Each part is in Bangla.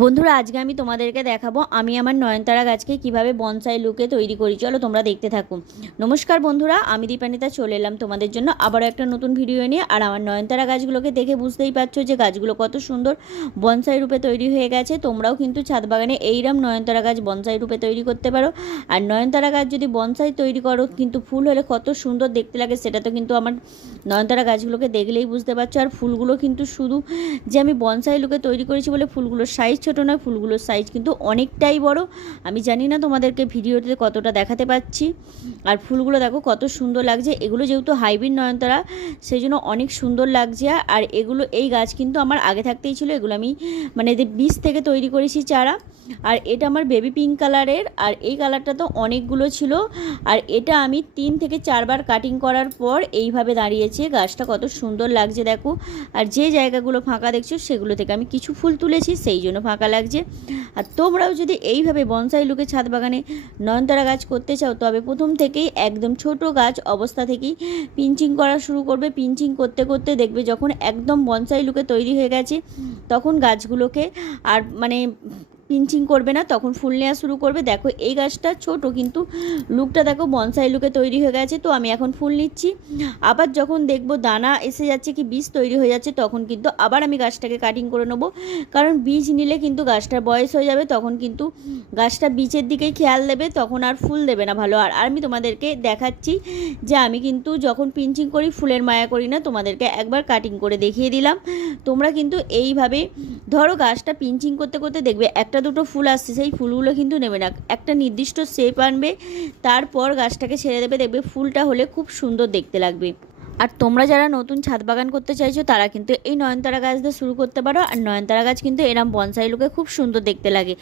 বন্ধুরা আজকে আমি তোমাদেরকে দেখাবো আমি আমার নয়নতারা গাছকে কিভাবে বনসাই লুকে তৈরি করি। চলো তোমরা দেখতে থাকো। নমস্কার বন্ধুরা, আমি দীপানিতা চলে এলাম তোমাদের জন্য আবারও একটা নতুন ভিডিও নিয়ে। আর আমার নয়নতারা গাছগুলোকে দেখে বুঝতেই পারছো যে গাছগুলো কত সুন্দর বনসাই রূপে তৈরি হয়ে গেছে। তোমরাও কিন্তু ছাদ বাগানে এইরকম নয়নতারা গাছ বনসাই রূপে তৈরি করতে পারো। আর নয়নতারা গাছ যদি বনসাই তৈরি করো কিন্তু ফুল হলে কত সুন্দর দেখতে লাগে, সেটা তো কিন্তু আমার নয়নতারা গাছগুলোকে দেখলেই বুঝতে পারছো। আর ফুলগুলো কিন্তু শুধু যে আমি বনসাই লুকে তৈরি করেছি বলে ফুলগুলোর সাইজ ছোট নয়, ফুলগুলোর সাইজ কিন্তু অনেকটাই বড়। আমি জানি না তোমাদেরকে ভিডিওতে কতটা দেখাতে পাচ্ছি। আর ফুলগুলো দেখো কত সুন্দর লাগছে। এগুলো যেহেতু হাইব্রিড নয়নতারা সেই জন্য অনেক সুন্দর লাগছে। আর এগুলো এই গাছ কিন্তু আমার আগে থাকতেই ছিল। এগুলো আমি মানে এদের বীজ থেকে তৈরি করেছি চারা। আর এটা আমার বেবি পিঙ্ক কালারের, আর এই কালারটা তো অনেকগুলো ছিল। আর এটা আমি 3 থেকে 4 বার কাটিং করার পর এইভাবে দাঁড়িয়েছে। গাছটা কত সুন্দর লাগছে দেখো। আর যে জায়গাগুলো ফাঁকা দেখছো সেগুলো থেকে আমি কিছু ফুল তুলেছি, সেই জন্য ফাঁকা লাগছে। আর তোমরাও যদি এইভাবে বনসাই লুকে ছাদ বাগানে নয়নতারা গাছ করতে চাও তবে প্রথম থেকেই একদম ছোট গাছ অবস্থা থেকেই পিঞ্চিং করা শুরু করবে। পিঞ্চিং করতে করতে দেখবে যখন একদম বনসাই লুকে তৈরি হয়ে গেছে তখন গাছগুলোকে আর মানে পিঞ্চিং করবে না, তখন ফুল নেওয়া শুরু করবে। দেখো এই গাছটা ছোট কিন্তু লুকটা দেখো বনসাই লুকে তৈরি হয়ে গেছে। তো আমি এখন ফুল নিচ্ছি। আবার যখন দেখবো দানা এসে যাচ্ছে কি বীজ তৈরি হয়ে যাচ্ছে তখন কিন্তু আবার আমি গাছটাকে কাটিং করে নেবো। কারণ বীজ নিলে কিন্তু গাছটার বয়স হয়ে যাবে, তখন কিন্তু গাছটা বীজের দিকেই খেয়াল দেবে, তখন আর ফুল দেবে না ভালো। আর আমি তোমাদেরকে দেখাচ্ছি যে আমি কিন্তু যখন পিঞ্চিং করি ফুলের মায়া করি না, তোমাদেরকে একবার কাটিং করে দেখিয়ে দিলাম। তোমরা কিন্তু এইভাবে ধরো গাছটা পিঞ্চিং করতে করতে দেখবে একটা দুটো ফুল আসছে, সেই ফুলগুলো কিন্তু নেবে না, একটা নির্দিষ্ট শেপ আনবে, তারপর গাছটাকে ছেড়ে দেবে। দেখবে ফুলটা হলে খুব সুন্দর দেখতে লাগবে। আর তোমরা যারা নতুন ছাদ বাগান করতে চাইছো তারা কিন্তু এই নয়নতারা গাছ দিয়ে শুরু করতে পারো। আর নয়নতারা গাছ কিন্তু এরম বনসাই লুকে খুব সুন্দর দেখতে লাগে।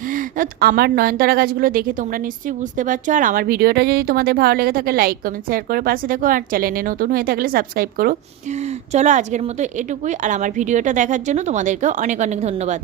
আমার নয়নতারা গাছগুলো দেখে তোমরা নিশ্চয়ই বুঝতে পারছো। আর আমার ভিডিওটা যদি তোমাদের ভালো লেগে থাকে লাইক কমেন্ট শেয়ার করে পাশে দেখো। আর চ্যানেলে নতুন হয়ে থাকলে সাবস্ক্রাইব করো। চলো আজকের মতো এটুকুই। আর আমার ভিডিওটা দেখার জন্য তোমাদেরকে অনেক অনেক ধন্যবাদ।